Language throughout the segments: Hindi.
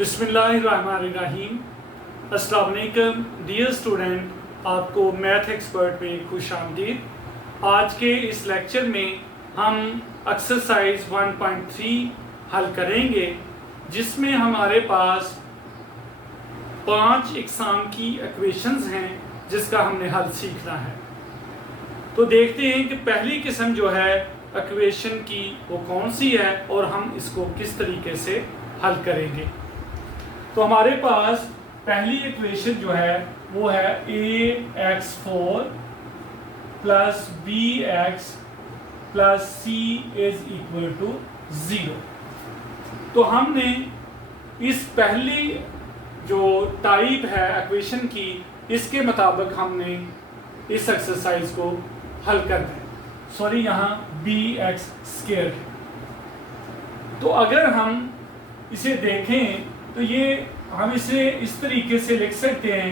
बिस्मिल्लाहिर्रहमानिर्रहीम। अस्सलाम वालेकुम डियर स्टूडेंट, आपको मैथ एक्सपर्ट में खुश आमदीद। आज के इस लेक्चर में हम एक्सरसाइज 1.3 हल करेंगे, जिसमें हमारे पास 5 इकसाम की इक्वेशंस हैं जिसका हमने हल सीखना है। तो देखते हैं कि पहली किस्म जो है इक्वेशन की वो कौन सी है और हम इसको किस तरीके से हल करेंगे। तो हमारे पास पहली इक्वेशन जो है वो है ax4 plus bx plus c is equal to 0। तो हमने इस पहली जो टाइप है इक्वेशन की, इसके मुताबिक हमने इस एक्सरसाइज को हल करना है। सॉरी, यहाँ bx स्क्वायर है। तो अगर हम इसे देखें तो ये हम इसे इस तरीके से लिख सकते हैं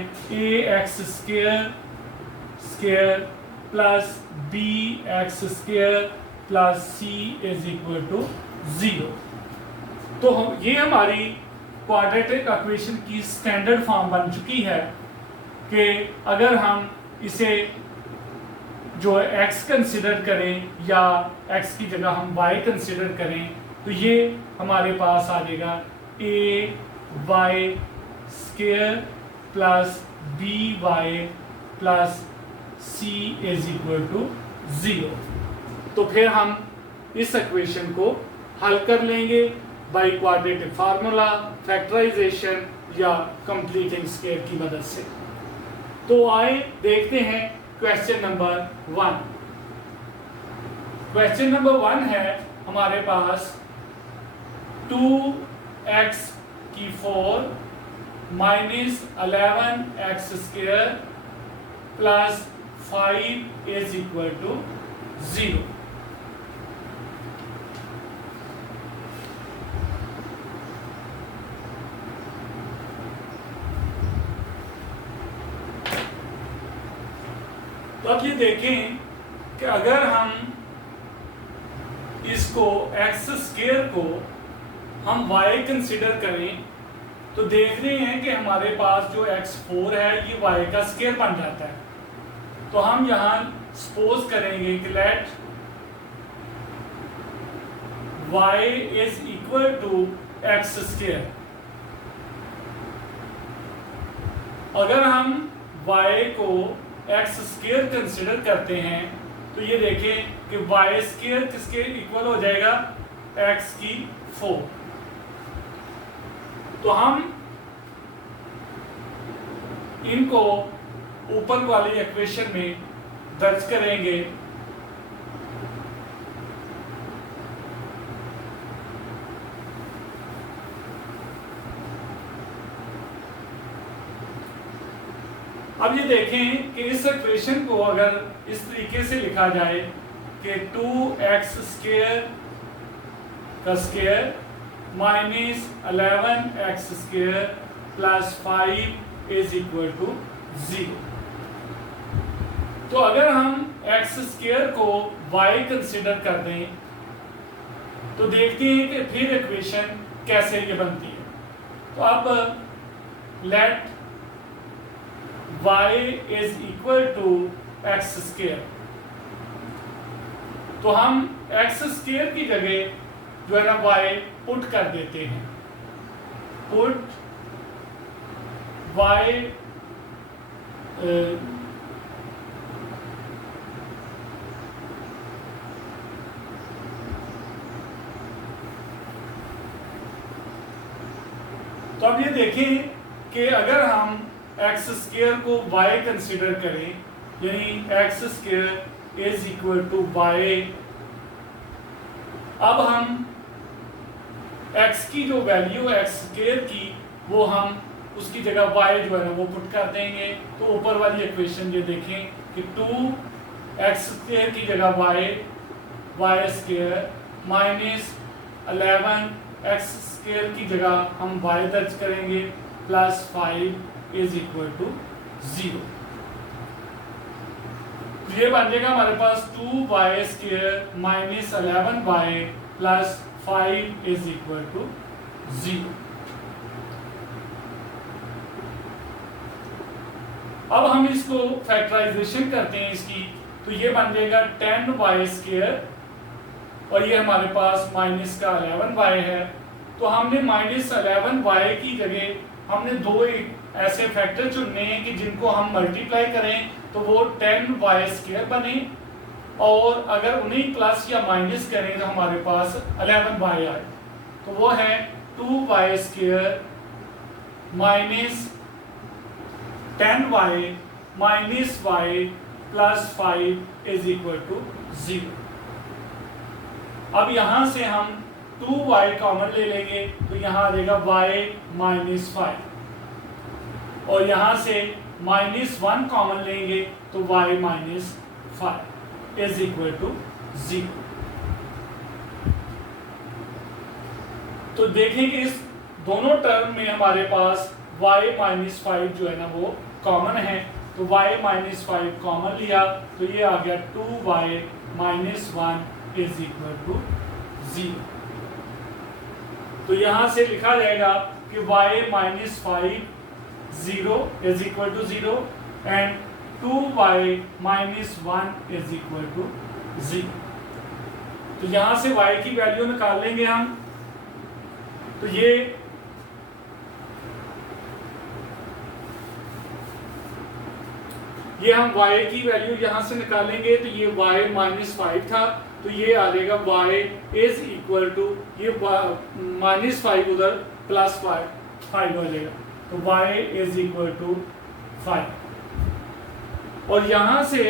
ax square square plus bx square plus c is equal to 0। तो ये हमारी क्वाड्रेटिक इक्वेशन की स्टैंडर्ड फॉर्म बन चुकी है कि अगर हम इसे जो x कंसिडर करें या x की जगह हम y कंसिडर करें तो ये हमारे पास आ जाएगा ay square plus by plus c is equal to 0। तो फिर हम इस इक्वेशन को हल कर लेंगे बाय क्वाड्रेटिक फार्मूला, फैक्टराइजेशन या कंप्लीटिंग स्क्वायर की मदद से। तो आए देखते हैं क्वेश्चन नंबर 1। क्वेश्चन नंबर 1 है हमारे पास 2x की 4 minus 11x square plus 5 is equal to 0। तो अब ये देखें कि अगर हम इसको x स्क्वायर को हम y कंसिडर करें तो देख रहे हैं कि हमारे पास जो x4 है ये y का स्क्वायर बन जाता है। तो हम यहाँ सपोज करेंगे कि let y is equal to x square. अगर हम y को x स्क्वायर कंसिडर करते हैं तो ये देखें कि y स्क्वायर किसके इक्वल हो जाएगा, x की 4। तो हम इनको ऊपर वाली इक्वेशन में दर्ज करेंगे। अब ये देखें कि इस इक्वेशन को अगर इस तरीके से लिखा जाए कि 2x स्क्वायर का square minus 11x square plus 5 is equal to 0। तो अगर हम x स्क्वायर को y कंसिडर कर दें तो देखते हैं कि फिर इक्वेशन कैसे ये बनती है। तो अब let y is equal to x square. तो हम x स्क्वायर की जगह जो है ना y पुट कर देते हैं। पुट y तो अब ये देखें कि अगर हम x स्क्वायर को y कंसिडर करें यानी x square is equal to y। अब हम x की जो वैल्यू है x स्क्वायर की वो हम उसकी जगह y जो है ना वो पुट कर देंगे। तो ऊपर वाली इक्वेशन ये देखें कि 2x स्क्वायर की जगह y square minus 11x square की जगह हम y दर्ज करेंगे प्लस 5 इज इक्वल टू 0। ये बन जाएगा हमारे पास 2y square minus 11y plus 5 is equal to 0। अब हम इसको फैक्टराइजेशन करते हैं इसकी, तो ये बन जाएगा 10y² और ये हमारे पास माइनस का 11y है। तो हमने -11y की जगह हमने दो ऐसे फैक्टर चुनने हैं कि जिनको हम मल्टीप्लाई करें तो वो 10y² बने, और अगर उन्हें प्लस या माइनस करें तो हमारे पास 11y आए। तो वो है 2y² minus 10y minus y plus 5 is equal to 0। अब यहां से हम 2y कॉमन ले लेंगे तो यहां आ जाएगा y माइनस 5, और यहां से -1 कॉमन लेंगे तो y minus 5 is equal to 0। तो देखें कि इस दोनों टर्म में हमारे पास y माइनस 5 जो है ना वो कॉमन है, तो y माइनस 5 कॉमन लिया तो ये आ गया 2y minus 1 is equal to 0। तो यहां से लिखा जाएगा कि y minus 5 0 is equal to 0 and 2y minus 1 is equal to 0। तो यहां से y की वैल्यू निकाल लेंगे हम। तो ये हम y की वैल्यू यहां से निकालेंगे तो ये y माइनस 5 था, तो ये आ जाएगा y इज इक्वल टू ये माइनस 5 उधर प्लस 5 हो जाएगा, तो y इज इक्वल टू 5। और यहां से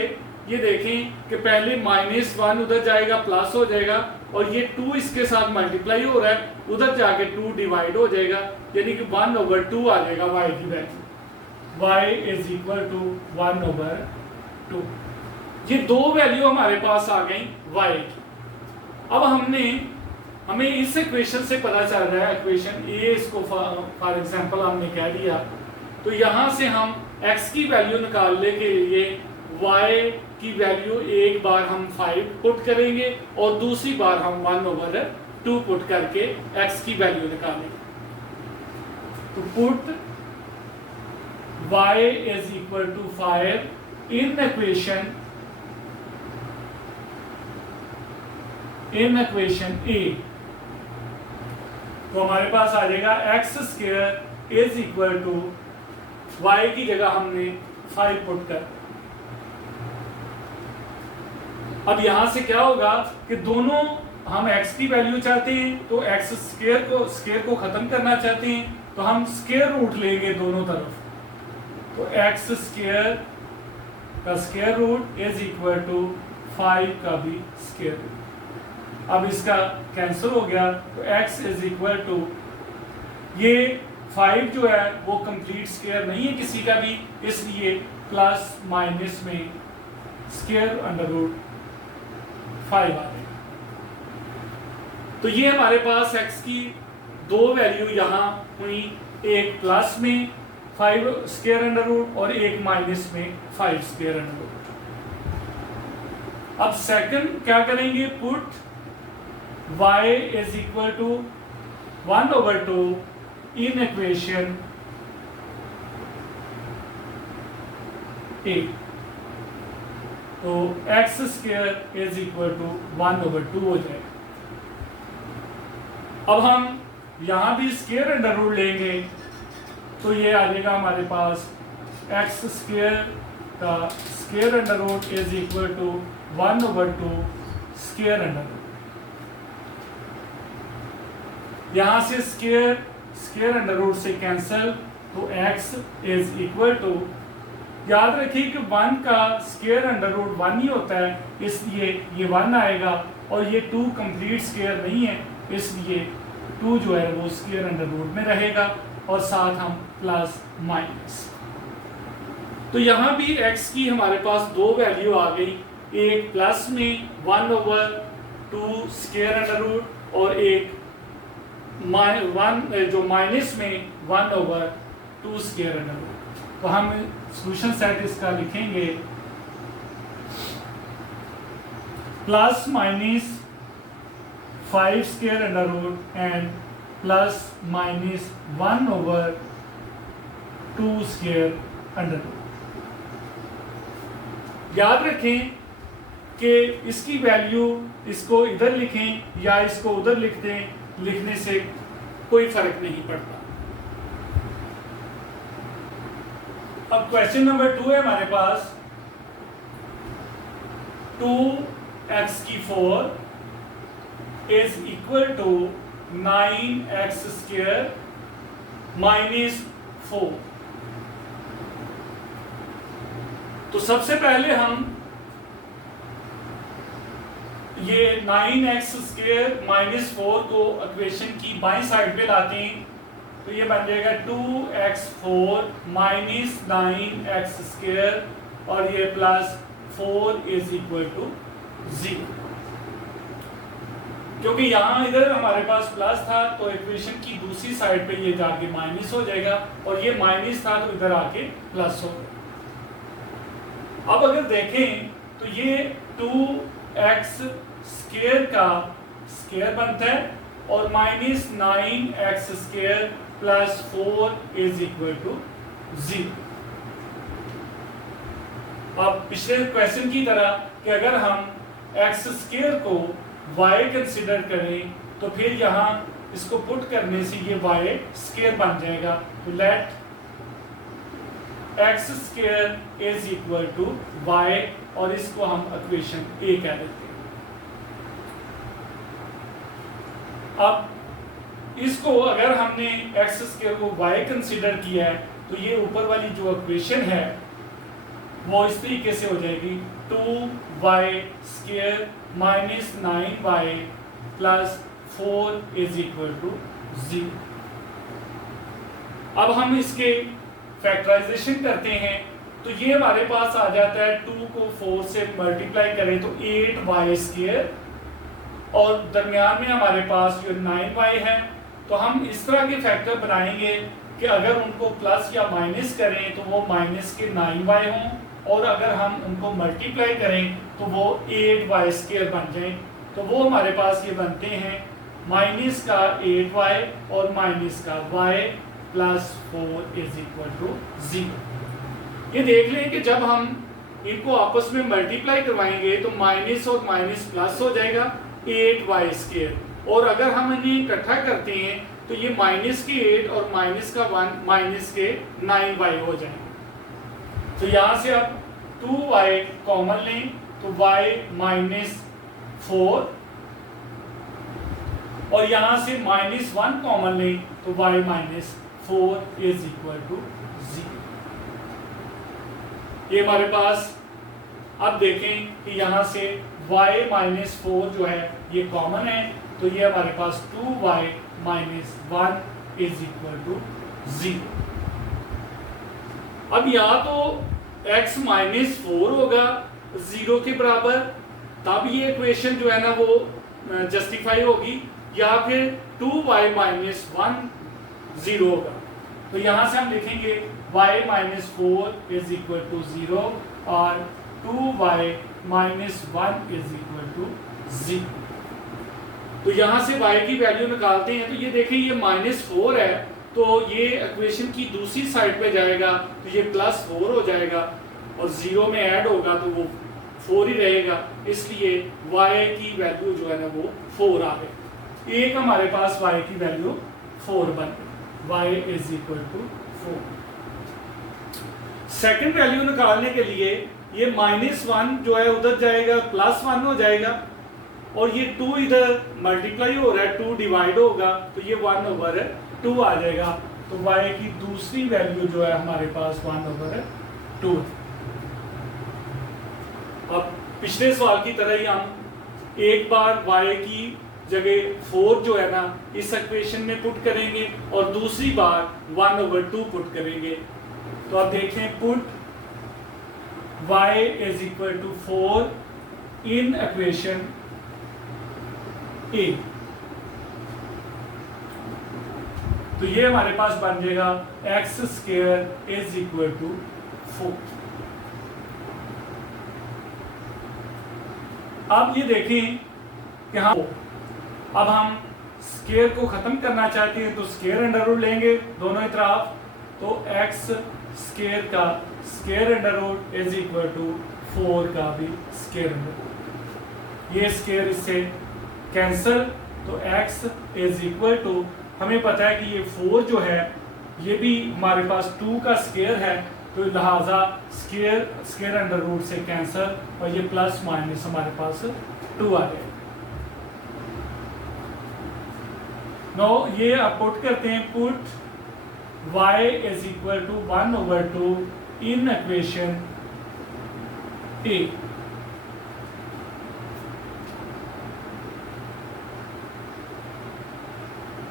ये देखें कि पहले -1 उधर जाएगा प्लस हो जाएगा, और ये 2 इसके साथ मल्टीप्लाई हो रहा है, उधर जाके 2 डिवाइड हो जाएगा, यानी कि 1/2 आ जाएगा y की value. y is equal to 1/2। ये दो वैल्यू हमारे पास आ गई y की। अब हमें इस इक्वेशन से पता चल रहा है, इक्वेशन ए इसको फॉर एग्जांपल हमने कह दिया, तो यहां से हम x की वैल्यू निकालने के लिए y की वैल्यू एक बार हम 5 पुट करेंगे और दूसरी बार हम 1/2 पुट करके x की वैल्यू निकालेंगे। तो put y is equal to 5 in equation A, तो हमारे पास आ जाएगा x² is equal to y की जगह हमने 5 पुट कर। अब यहां से क्या होगा कि दोनों हम x की वैल्यू चाहते हैं तो स्क्वायर को खत्म करना चाहते हैं, तो हम स्क्वायर रूट लेंगे दोनों तरफ, तो x² का square root is equal to 5 का भी स्क्वायर रूट। अब इसका कैंसिल हो गया, तो x इज इक्वल टू ये 5 जो है वो कंप्लीट स्क्वायर नहीं है किसी का भी, इसलिए प्लस माइनस में स्क्वायर अंडर रूट 5 आ गया। तो ये हमारे पास x की दो वैल्यू यहाँ हुई, एक प्लस में 5 स्क्वायर अंडर रूट और एक माइनस में 5 स्क्वायर अंडर रूट। अब सेकंड क्या करेंगे, put y is equal to 1/2 in equation A, तो x² इज इक्वल टू 1/2 हो जाएगा। अब हम यहां भी स्क्वायर अंडर रूट लेंगे तो ये आ जाएगा हमारे पास x² का square under root is equal to 1/2 square under root. यहां से स्क्वायर अंडर रूट से कैंसिल, तो x इज इक्वल टू, याद रखिए कि 1 का स्क्वायर अंडर रूट 1 ही होता है, इसलिए ये 1 आएगा, और ये 2 कंप्लीट स्क्वायर नहीं है, इसलिए 2 जो है वो स्क्वायर अंडर रूट में रहेगा, और साथ हम प्लस माइनस। तो यहाँ भी x की हमारे पास दो वैल्यू आ गई, एक प्लस में 1/2 स्क्वायर अंडर रूट और एक जो माइनस में 1/2 स्क्वायर अंडर रूट। तो हम सॉल्यूशन सेट इसका लिखेंगे plus minus 5 square under root and plus minus 1/2 square under root. याद रखें कि इसकी वैल्यू इसको इधर लिखें या इसको उधर लिख दें, लिखने से कोई फर्क नहीं पड़ता। अब क्वेश्चन नंबर 2 है हमारे पास, 2x की 4 is equal to 9x square minus 4। तो सबसे पहले हम ये 9x स्क्वायर माइनस 4 को इक्वेशन की बाईं साइड पे लाते हैं, तो ये बन जाएगा 2x4 माइनस 9x स्क्वायर और ये प्लस 4 इज इक्वल टू 0। क्योंकि यहाँ इधर हमारे पास प्लस था तो इक्वेशन की दूसरी साइड पे ये जाके माइनस हो जाएगा, और ये माइनस था तो इधर आके प्लस हो गया। अब अगर देखें तो ये 2x स्क्वायर का स्क्वायर बनता है और minus 9x square plus 4 is equal to 0। अब पिछले क्वेश्चन की तरह कि अगर हम x स्क्वायर को y कंसिडर करें तो फिर यहाँ इसको पुट करने से ये y स्क्वायर बन जाएगा। तो let x square is equal to y, और इसको हम इक्वेशन A कह देते हैं। अब इसको अगर हमने x स्क्वायर को y कंसिडर किया है तो ये ऊपर वाली जो इक्वेशन है वो इस तरीके से हो जाएगी, 2y square minus 9y plus 4 is equal to 0। अब हम इसके फैक्टराइजेशन करते हैं तो ये हमारे पास आ जाता है 2 को 4 से मल्टीप्लाई करें तो 8y स्क्वायर, और दरमियान में हमारे पास जो 9y है, तो हम इस तरह के फैक्टर बनाएंगे कि अगर उनको प्लस या माइनस करें तो वो माइनस के 9y हों, और अगर हम उनको मल्टीप्लाई करें तो वो 8y स्क्वायर बन जाए। तो वो हमारे पास ये बनते हैं माइनस का 8y और माइनस का y plus 4 is equal to 0। ये देख लें कि जब हम इनको आपस में मल्टीप्लाई करवाएंगे तो माइनस और माइनस प्लस हो जाएगा 8y स्क्वायर, और अगर हम इन्हें इकट्ठा करते हैं तो ये माइनस के 8 और माइनस का 1 माइनस के 9y हो जाएंगे। तो यहाँ से अब 2y कॉमन लें तो y माइनस 4, और यहाँ से माइनस 1 कॉमन लें तो y minus 4 is equal to 0। ये हमारे पास, अब देखें कि यहाँ से y माइनस 4 जो है ये कॉमन है, तो ये हमारे पास 2y minus 1 is equal to 0। अब या तो x माइनस 4 होगा 0 के बराबर, तब ये इक्वेशन जो है ना वो जस्टिफाई होगी, या फिर 2y माइनस 1 0 होगा। तो यहाँ से हम लिखेंगे y minus 4 is equal to 0 और 2y minus 1 is equal to 0। तो यहाँ से y की वैल्यू निकालते हैं, तो ये देखें ये माइनस 4 है, तो ये इक्वेशन की दूसरी साइड पे जाएगा तो ये प्लस 4 हो जाएगा, और 0 में ऐड होगा तो वो 4 ही रहेगा, इसलिए y की वैल्यू जो है ना वो 4 आ गई। एक हमारे पास y की वैल्यू 4 बन गई, y is equal to 4। Second value निकालने के लिए ये माइनस 1 जो है उधर जाएगा प्लस 1 हो जाएगा, और ये 2 इधर मल्टीप्लाई हो रहा है 2 डिवाइड होगा तो ये 1/2 आ जाएगा। तो y की दूसरी वैल्यू जो है हमारे पास 1/2। अब पिछले सवाल की तरह ही हम एक बार y की जगह 4 जो है ना इस इक्वेशन में पुट करेंगे और दूसरी बार 1/2 पुट करेंगे। तो आप देखें put y is equal to 4 in equation A, तो ये हमारे पास बन जाएगा x square is equal to 4। अब ये देखें कि अब हम स्क्वायर को खत्म करना चाहते हैं तो स्क्वायर अंडर रूट लेंगे दोनों ही तरफ, तो x स्क्वायर का square under root is equal to 4 का भी स्क्वायर अंडर रूट। ये स्क्वायर इससे कैंसल, तो x इज इक्वल टू, हमें पता है कि ये 4 जो है ये भी हमारे पास 2 का स्क्वायर है, तो लिहाजा स्क्वायर अंडर रूट से कैंसल, और ये प्लस माइनस हमारे पास 2 आ जाएगा। नो ये आप पुट करते हैं, put y is equal to 1/2 in equation A.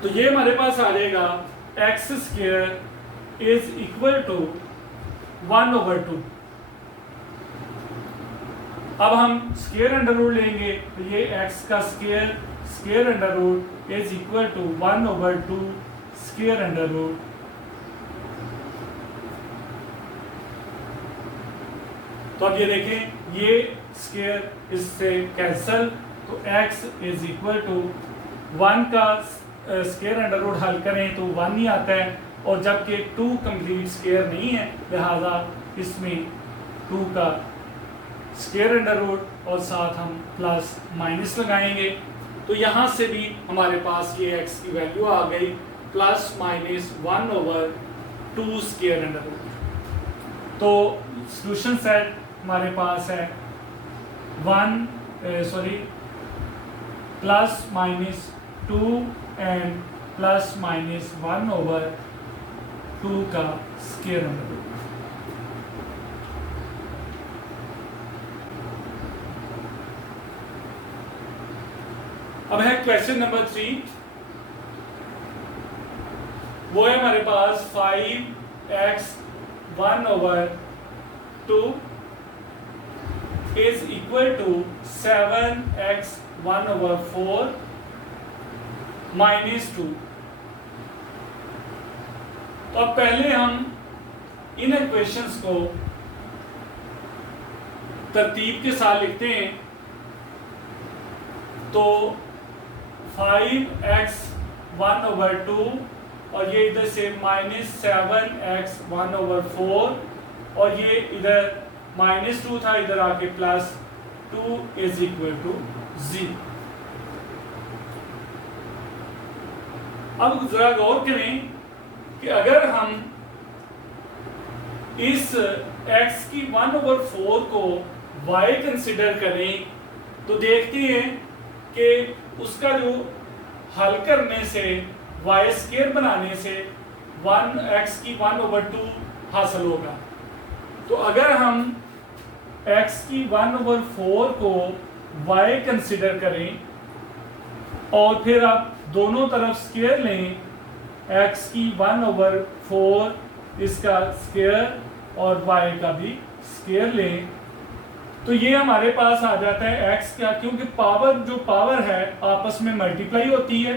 तो ये हमारे पास आ जाएगा x square is equal to 1/2। अब हम स्क्वायर अंडर रूट लेंगे, तो ये x का square under root is equal to 1/2 square under root. तो अब ये देखें, ये स्क्वायर इससे कैंसल, तो x इज इक्वल टू 1 का स्क्वायर अंडर रूट हल करें तो 1 ही आता है, और जबकि 2 कंप्लीट स्क्वायर नहीं है, लिहाजा इसमें 2 का स्क्वायर अंडर रूट और साथ हम प्लस माइनस लगाएंगे। तो यहाँ से भी हमारे पास ये x की वैल्यू आ गई plus minus 1/2 square under root. तो सॉल्यूशन सेट हमारे पास है plus minus 2 and plus minus 1/2 का स्क्वायर अंडर रूट। अब है क्वेश्चन नंबर 3, वो है हमारे पास 5x 1/2 is equal to 7x 1/4 -2। तो अब पहले हम इन इक्वेशंस को तरतीब के साथ लिखते हैं। तो 5x 1/2 और ये इधर से -7x 1/4 और ये इधर -2 था, इधर आके +2 इज इक्वल टू 0। अब जरा गौर करें कि अगर हम इस x की 1/4 को y कंसिडर करें तो देखते हैं कि उसका जो हल करने से y स्क्वायर बनाने से 1x की 1/2 हासिल होगा। तो अगर हम x की 1/4 को y कंसिडर करें और फिर आप दोनों तरफ स्क्वायर लें, x की 1/4 इसका स्क्वायर और y का भी स्क्वायर लें, तो ये हमारे पास आ जाता है x क्या, क्योंकि पावर जो पावर है आपस में मल्टीप्लाई होती है,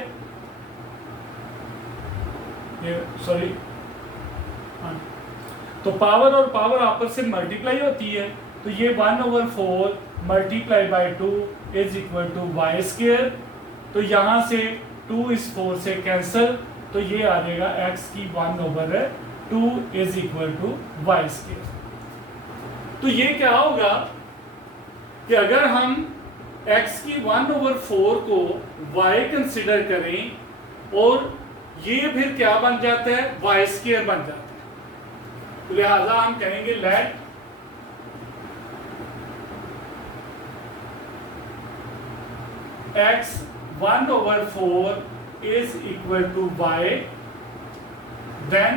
तो पावर और पावर आपस से मल्टीप्लाई होती है, तो ये 1/4 multiply by 2 is equal to y square. तो यहाँ से 2 इस 4 से कैंसल, तो ये आ जाएगा x की 1/2 is equal to y square. तो ये क्या होगा कि अगर हम x की 1/4 को y कंसिडर करें और ये फिर क्या बन जाता है, वाई स्क्वायर बन जाता है, तो लिहाजा हम कहेंगे late x 1/4 is equal to y, then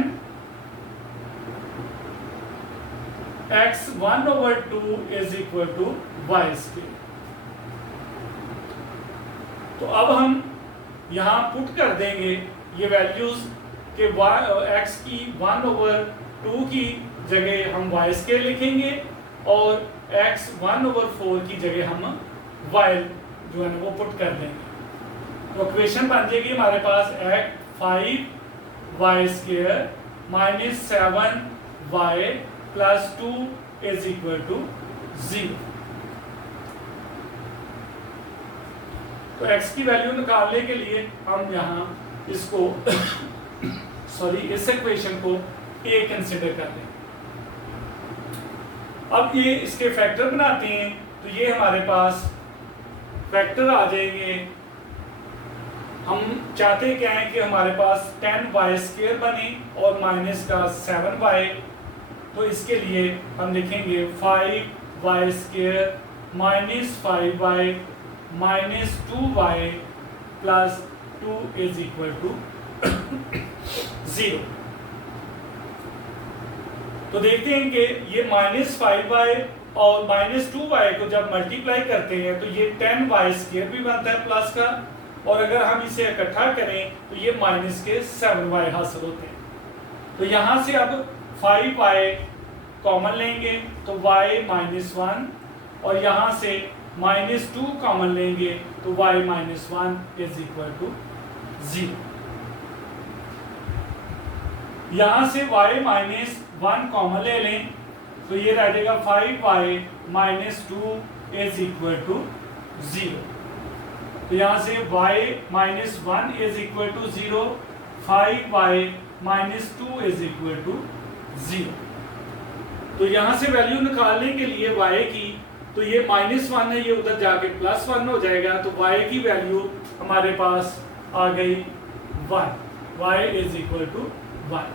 x 1/2 is equal to y square। तो अब हम यहां पुट कर देंगे ये वैल्यूज के x की 1/2 की जगह हम y स्क्वायर लिखेंगे और x 1/4 की जगह हम y जो है वो पुट कर देंगे। तो इक्वेशन बन जाएगी हमारे पास 5y square -7y + 2 is equal to 0। तो x की वैल्यू निकालने के लिए हम यहाँ इसको इस इक्वेशन को a कंसिडर कर लें। अब ये इसके फैक्टर बनाते हैं, तो ये हमारे पास फैक्टर आ जाएंगे। हम चाहते क्या है कि हमारे पास 10y² बने और माइनस का 7y, तो इसके लिए हम लिखेंगे 5y² minus 5y minus 2y plus 2 is equal to 0। तो देखते हैं कि ये माइनस 5y और माइनस 2y को जब मल्टीप्लाई करते हैं तो ये 10y² भी बनता है प्लस का, और अगर हम इसे इकट्ठा करें तो ये माइनस के 7y हासिल होते हैं। तो यहाँ से अब 5y कॉमन लेंगे तो y माइनस 1, और यहाँ से माइनस 2 कॉमन लेंगे तो y minus 1 is equal to 0। यहाँ से y माइनस 1 कॉमन ले लें तो ये रह जाएगा 5y minus 2 is equal to 0। तो यहाँ से y minus 1 is equal to 0, 5y minus 2 is equal to 0। तो यहाँ से वैल्यू निकालने के लिए y की, तो ये माइनस 1 है, ये उधर जाके प्लस 1 हो जाएगा, तो y की वैल्यू हमारे पास आ गई 1, y is equal to 1।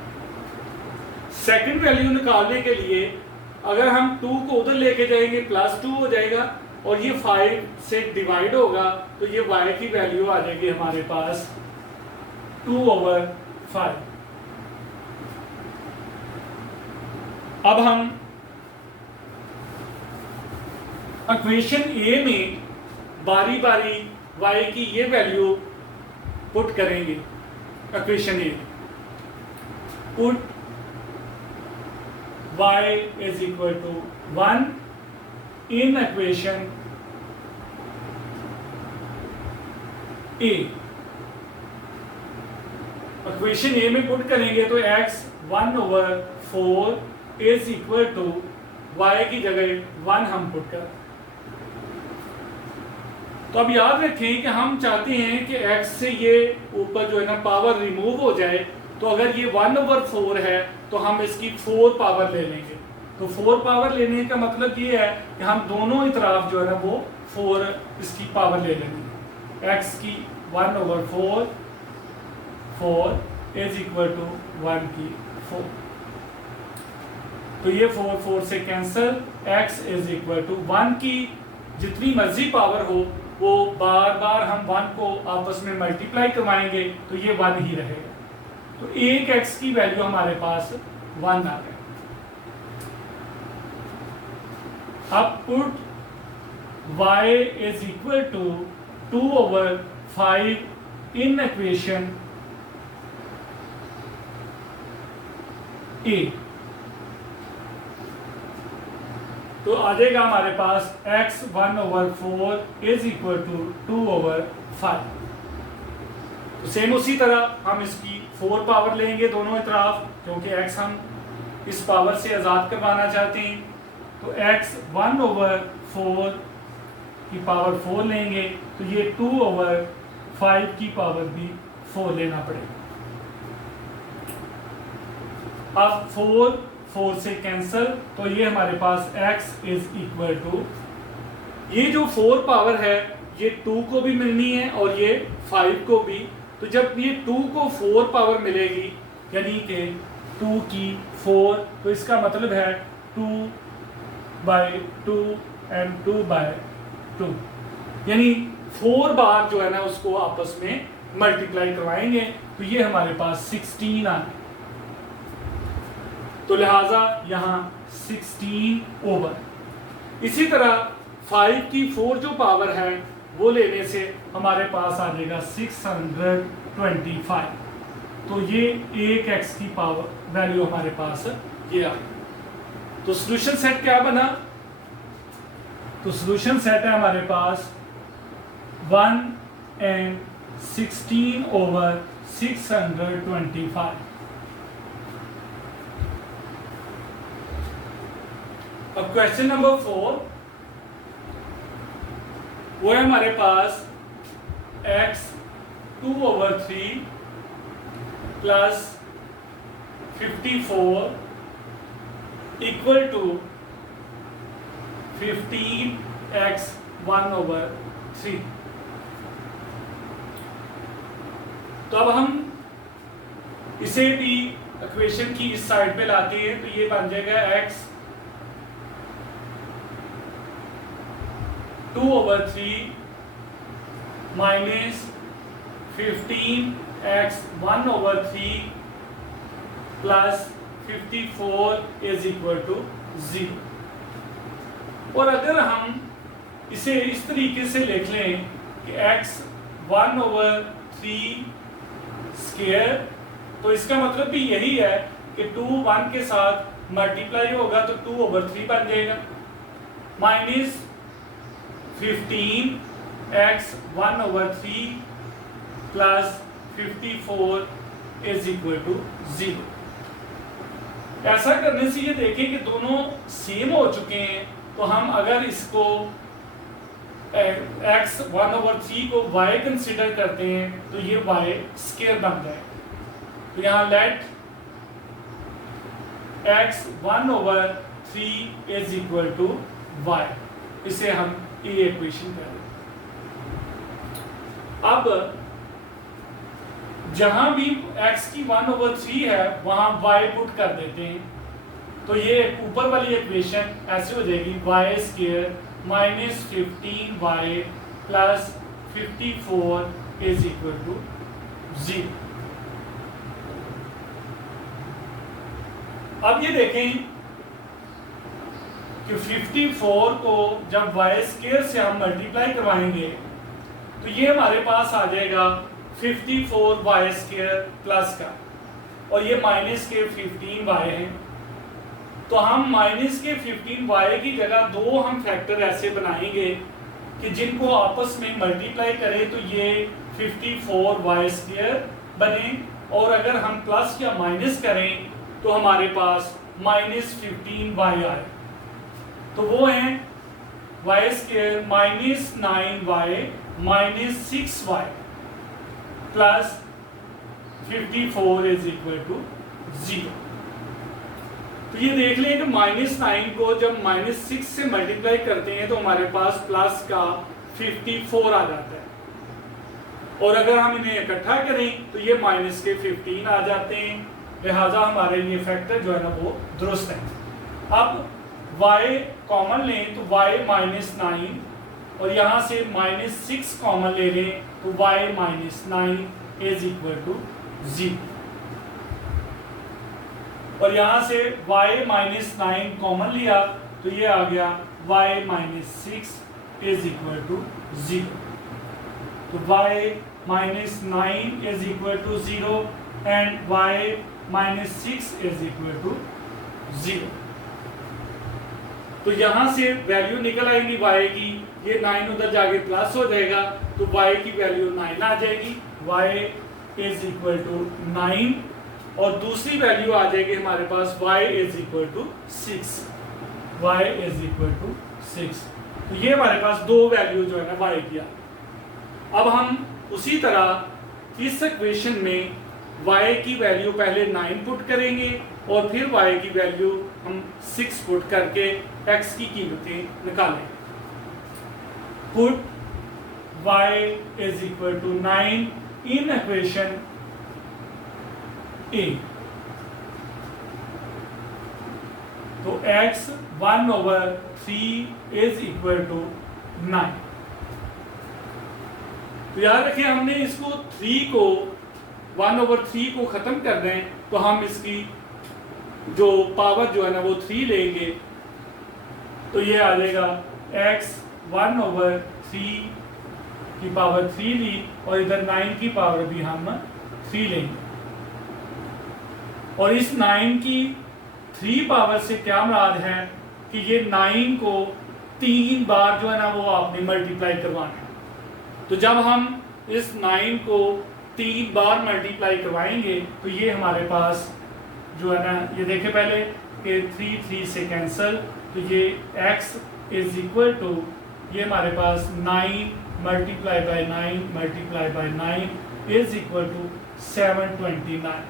Second value निकालने के लिए अगर हम 2 को उधर लेके जाएंगे प्लस 2 हो जाएगा, और ये 5 से डिवाइड होगा, तो ये y की वैल्यू आ जाएगी हमारे पास 2/5। अब हम इक्वेशन ए में बारी बारी y की ये वैल्यू पुट करेंगे। Equation A put y is equal to 1 in equation A। Equation A में पुट करेंगे तो x 1/4 is equal to y की जगह 1 हम पुट कर। तो अब याद रखें कि हम चाहते हैं कि x से ये ऊपर जो है ना पावर रिमूव हो जाए, तो अगर ये 1/4 है तो हम इसकी 4 पावर ले लेंगे। तो 4 पावर लेने का मतलब ये है कि हम दोनों ही तरफ जो है ना वो 4 इसकी पावर ले लेंगे। x की 1/4 4 इज इक्वल टू 1 की 4, तो ये 4 से cancel, x is equal to 1 की जितनी मर्जी पावर हो वो बार बार हम 1 को आपस में मल्टीप्लाई करवाएंगे तो ये 1 ही रहेगा। तो एक x की वैल्यू हमारे पास 1 आ गया। अब put y is equal to 2/5 in equation A, तो आ जाएगा हमारे पास x 1/4 इज इक्वल टू 2/5। तो सेम उसी तरह हम इसकी 4 पावर लेंगे दोनों ही तरफ, क्योंकि x हम इस पावर से आज़ाद करवाना चाहते हैं। तो x 1/4 की पावर 4 लेंगे तो ये 2/5 की पावर भी 4 लेना पड़ेगा। अब 4 से कैंसिल, तो ये हमारे पास x इज इक्वल टू, ये जो 4 पावर है ये 2 को भी मिलनी है और ये 5 को भी। तो जब ये 2 को 4 पावर मिलेगी यानी कि 2 की 4, तो इसका मतलब है 2/2 एंड 2/2, यानी 4 बार जो है ना उसको आपस में मल्टीप्लाई करवाएंगे तो ये हमारे पास 16 आ गया। तो लिहाजा यहाँ 16 ओवर। इसी तरह 5 की 4 जो पावर है वो लेने से हमारे पास आ जाएगा 625। तो ये एक x की पावर वैल्यू हमारे पास ये आ गई। तो सॉल्यूशन सेट क्या बना? तो सॉल्यूशन सेट है हमारे पास 1 and 16/625। अब क्वेश्चन नंबर 4 वो है हमारे पास x 2/3 plus 54 equal to 15x 1/3। तो अब हम इसे भी इक्वेशन की इस साइड पे लाते हैं, तो ये बन जाएगा x 2/3 minus 15x 1/3 plus 54 is equal to 0। और अगर हम इसे इस तरीके से लिख लें कि x 1/3 स्क्वायर, तो इसका मतलब भी यही है कि 2 1 के साथ मल्टीप्लाई होगा तो 2/3 बन जाएगा, minus 15x 1/3 plus 54 is equal to 0। ऐसा करने से ये देखें कि दोनों सेम हो चुके हैं, तो हम अगर इसको x 1/3 को y कंसिडर करते हैं तो ये y स्क्वायर बन जाएगा। तो यहाँ let x 1/3 is equal to y, इसे हम ये इक्वेशन करें। अब जहां भी x की 1/3 है वहां y पुट कर देते हैं, तो ये ऊपर वाली इक्वेशन ऐसे हो जाएगी y square minus 15y plus 54 is equal to 0। अब ये देखें कि 54 को जब y स्क्वायर से हम मल्टीप्लाई करवाएंगे तो ये हमारे पास आ जाएगा 54y स्क्वायर प्लस का, और ये माइनस के 15y है। तो हम माइनस के 15y की जगह दो हम फैक्टर ऐसे बनाएंगे कि जिनको आपस में मल्टीप्लाई करें तो ये 54y स्क्वायर बने, और अगर हम प्लस या माइनस करें तो हमारे पास माइनस 15y आए। तो वो हैं y square minus 9y minus 6y plus 54 is equal to 0। तो ये देख लें कि -9 को जब -6 से मल्टीप्लाई करते हैं तो हमारे पास प्लस का 54 आ जाता है, और अगर हम इन्हें इकट्ठा करें तो ये माइनस के 15 आ जाते हैं। लिहाजा हमारे लिए फैक्टर जो है ना वो दुरुस्त है। अब y कॉमन लें तो y -9, और यहाँ से -6 कॉमन ले लें तो y -9 इज इक्वल टू 0, और यहाँ से y -9 कॉमन लिया तो ये आ गया y -6 इज इक्वल टू 0। तो y -9 is equal to 0 and y -6 is equal to 0। तो यहाँ से वैल्यू निकल आएगी y की, ये 9 उधर जाके प्लस हो जाएगा तो y की वैल्यू 9 आ जाएगी, y इज इक्वल टू 9, और दूसरी वैल्यू आ जाएगी हमारे पास y is equal to 6, y is equal to 6। तो ये हमारे पास दो वैल्यू जो है ना y की। अब हम उसी तरह इस इक्वेशन में y की वैल्यू पहले 9 पुट करेंगे और फिर y की वैल्यू हम 6 पुट करके x की कीमतें निकालें। Put y is equal to 9 in equation A। तो x 1/3 इज इक्वल टू 9। तो याद रखें हमने इसको 3 को 1/3 को खत्म कर दें तो हम इसकी जो पावर जो है ना वो 3 लेंगे, तो ये आ जाएगा x 1/3 की पावर 3 ली, और इधर 9 की पावर भी हम 3 लेंगे। और इस 9 की 3 पावर से क्या मुराद है कि ये 9 को 3 बार जो है ना वो आपने मल्टीप्लाई करवाना है। तो जब हम इस 9 को 3 बार मल्टीप्लाई करवाएंगे तो ये हमारे पास जो है ना, ये देखें पहले कि 3 से कैंसिल, तो ये x इज इक्वल टू ये हमारे पास 9 multiply by 9 is equal to 729।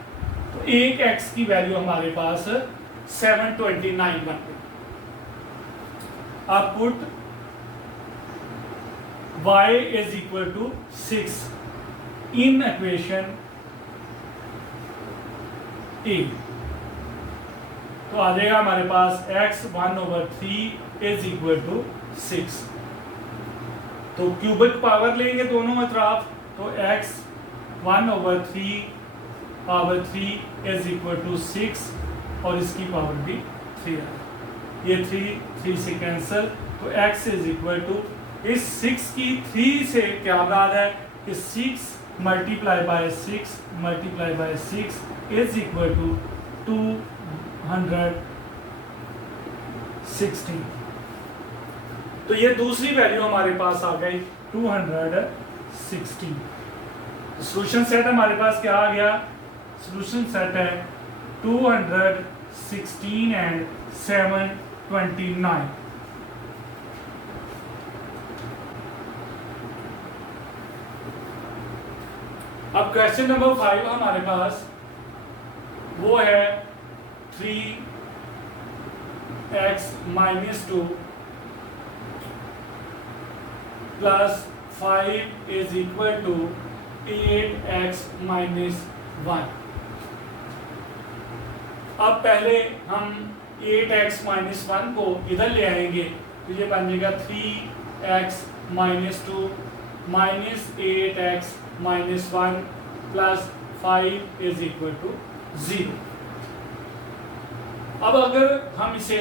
तो एक x की वैल्यू हमारे पास 729 बन गई। आप put y is equal to 6 in equation A, तो आ जाएगा हमारे पास x 1/3 इज इक्वल टू 6। तो क्यूबिक पावर लेंगे दोनों अतराफ, तो x 1/3 power 3 is equal to 6 और इसकी पावर भी 3 है। ये 3 से कैंसिल, तो x इज इक्वल टू इस 6 की 3 से क्या बात है कि 6 multiply by 6 multiply by 6 is equal to 216। तो ये दूसरी वैल्यू हमारे पास आ गई 216। सॉल्यूशन सेट हमारे पास क्या आ गया? सॉल्यूशन सेट है 216 एंड 729। अब क्वेश्चन नंबर 5 हमारे पास वो है 3x - 2 plus 5 is equal to 8x - 1। अब पहले हम 8x - 1 को इधर ले आएंगे, तो ये बन जाएगा 3x - 2 minus 8x - 1 plus 5 is equal to 0। अब अगर हम इसे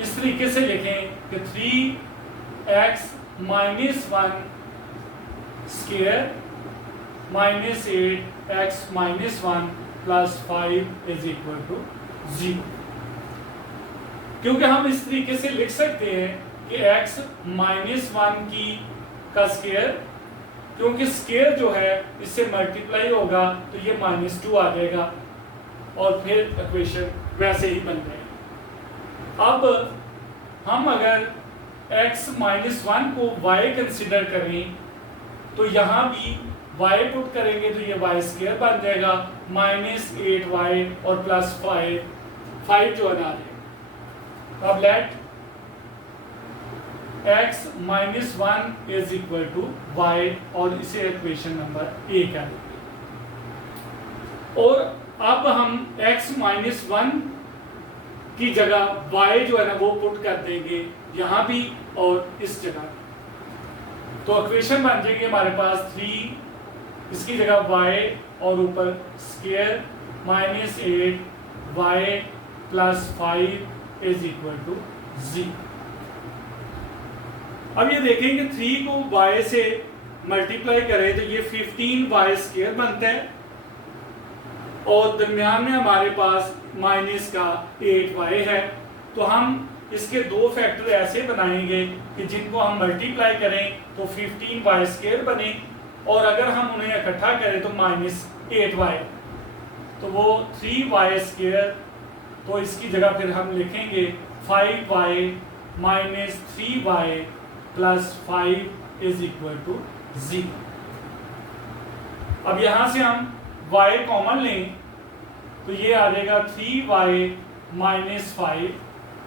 इस तरीके से लिखें कि 3x - 1 square minus 8x - 1 plus 5 is equal to 0, क्योंकि हम इस तरीके से लिख सकते हैं कि x - 1 की का स्क्वायर, क्योंकि स्क्वायर जो है इससे मल्टीप्लाई होगा तो ये -2 आ जाएगा और फिर इक्वेशन वैसे ही बन जाएगी। अब हम अगर x - 1 को y कंसिडर करें तो यहाँ भी y पुट करेंगे तो ये y स्क्वायर बन जाएगा -8y और प्लस 5 जो है ना। अब let x - 1 is equal to y और इसे इक्वेशन नंबर 1 कह देंगे। और अब हम x - 1 की जगह y जो है ना वो पुट कर देंगे यहाँ भी और इस जगह, तो इक्वेशन बन जाएगी हमारे पास 3 इसकी जगह y और ऊपर square -8y plus 5 is equal to 0। अब ये देखेंगे 3 को y से मल्टीप्लाई करें तो ये 15y स्क्वायर बनता है और दरमियान में हमारे पास माइनस का 8y है। तो हम इसके दो फैक्टर ऐसे बनाएंगे कि जिनको हम मल्टीप्लाई करें तो 15y स्क्वायर बने और अगर हम उन्हें इकट्ठा करें तो -8y, तो वो 3y स्क्वायर, तो इसकी जगह फिर हम लिखेंगे 5y - 3y plus 5 is equal to 0। अब यहाँ से हम y कॉमन लें तो ये आ जाएगा 3y - 5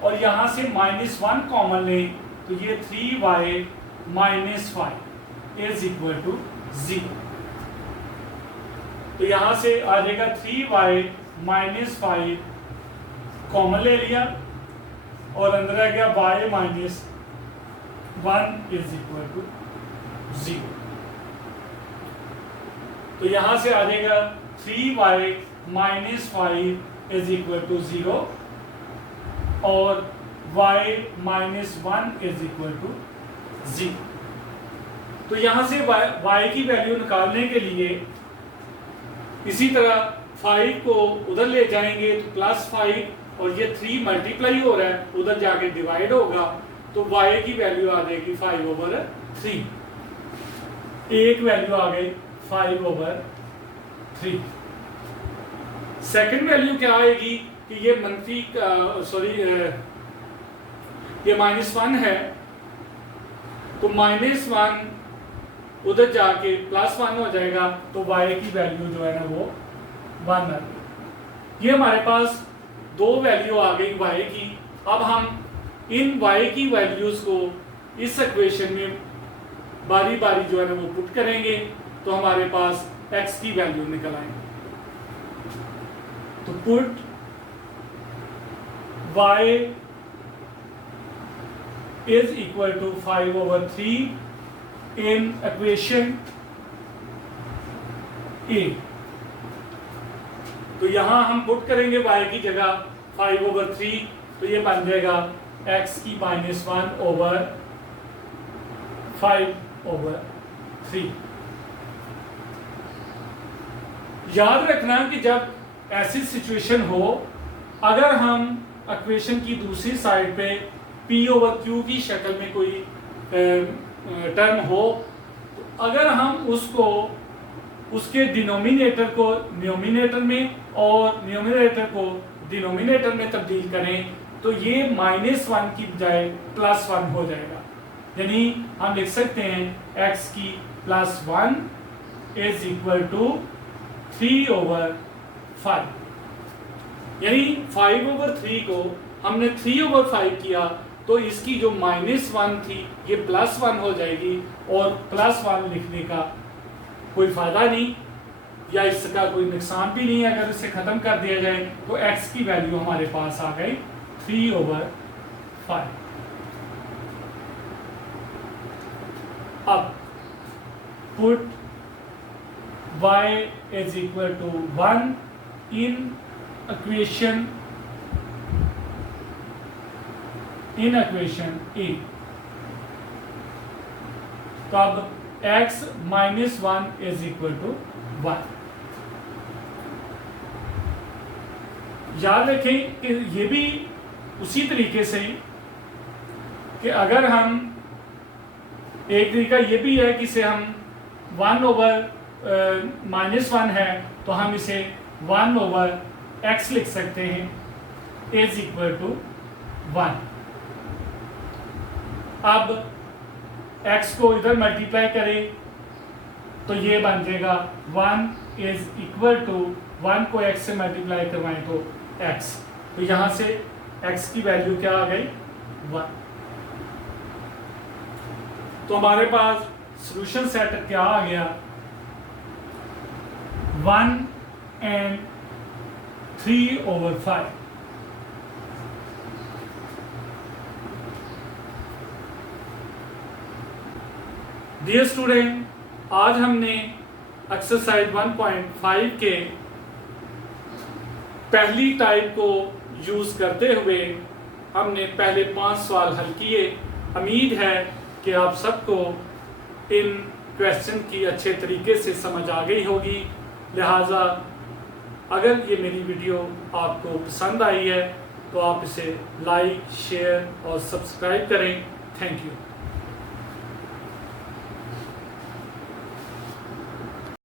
और यहाँ से -1 कॉमन लें तो ये 3y - 5 इज इक्वल टू 0। तो यहाँ से आ जाएगा 3y - 5 कॉमन ले लिया और अंदर आ गया y - 1 इज इक्वल टू 0। तो यहाँ से आ जाएगा 3y - 5 इज इक्वल टू 0 और y - 1 इज इक्वल टू 0। तो यहाँ से y की वैल्यू निकालने के लिए इसी तरह 5 को उधर ले जाएंगे तो +5 और ये 3 मल्टीप्लाई हो रहा है, उधर जाके डिवाइड होगा तो y की वैल्यू आ जाएगी 5/3। एक वैल्यू आ गई 5/3। सेकंड वैल्यू क्या आएगी कि ये ये -1 है तो -1 उधर जाके +1 हो जाएगा तो y की वैल्यू जो है ना वो 1 आ गई। ये हमारे पास दो वैल्यू आ गई y की। अब हम इन y की वैल्यूज को इस इक्वेशन में बारी बारी जो है ना वो पुट करेंगे तो हमारे पास x की वैल्यू निकल आएगी। तो put y is equal to 5/3 in equation A। तो यहां हम पुट करेंगे y की जगह 5/3, तो ये बन जाएगा x की -1/5/3। याद रखना कि जब ऐसी सिचुएशन हो, अगर हम इक्वेशन की दूसरी साइड पे p/q की शक्ल में कोई टर्म हो, तो अगर हम उसको उसके डिनोमिनेटर को न्यूमिनेटर में और न्यूमिनेटर को डिनोमिनेटर में तब्दील करें तो ये -1 की बजाय +1 हो जाएगा। यानी हम लिख सकते हैं x की +1 इज इक्वल टू 3/5। यानी 5/3 को हमने 3/5 किया तो इसकी जो -1 थी ये +1 हो जाएगी, और +1 लिखने का कोई फायदा नहीं या इसका कोई नुकसान भी नहीं। अगर इसे खत्म कर दिया जाए तो x की वैल्यू हमारे पास आ गई 3/5। अब put y is equal to 1 in equation A। तो अब x -1 is equal to 1। याद रखें कि ये भी उसी तरीके से कि अगर हम एक तरीका ये भी है कि इसे हम 1/-1 है तो हम इसे 1/x लिख सकते हैं इज इक्वल टू 1। अब x को इधर मल्टीप्लाई करें तो ये बन जाएगा 1 इज इक्वल टू 1 को x से मल्टीप्लाई करवाएं तो x, तो यहां से x की वैल्यू क्या आ गई 1। तो हमारे पास सॉल्यूशन सेट क्या आ गया 1 and 3/5। डियर स्टूडेंट, आज हमने एक्सरसाइज 1.5 के पहली टाइप को यूज करते हुए हमने पहले 5 सवाल हल किए। उम्मीद है कि आप सबको इन क्वेश्चन की अच्छे तरीके से समझ आ गई होगी। लिहाजा अगर ये मेरी वीडियो आपको पसंद आई है तो आप इसे लाइक, शेयर और सब्सक्राइब करें। Thank you.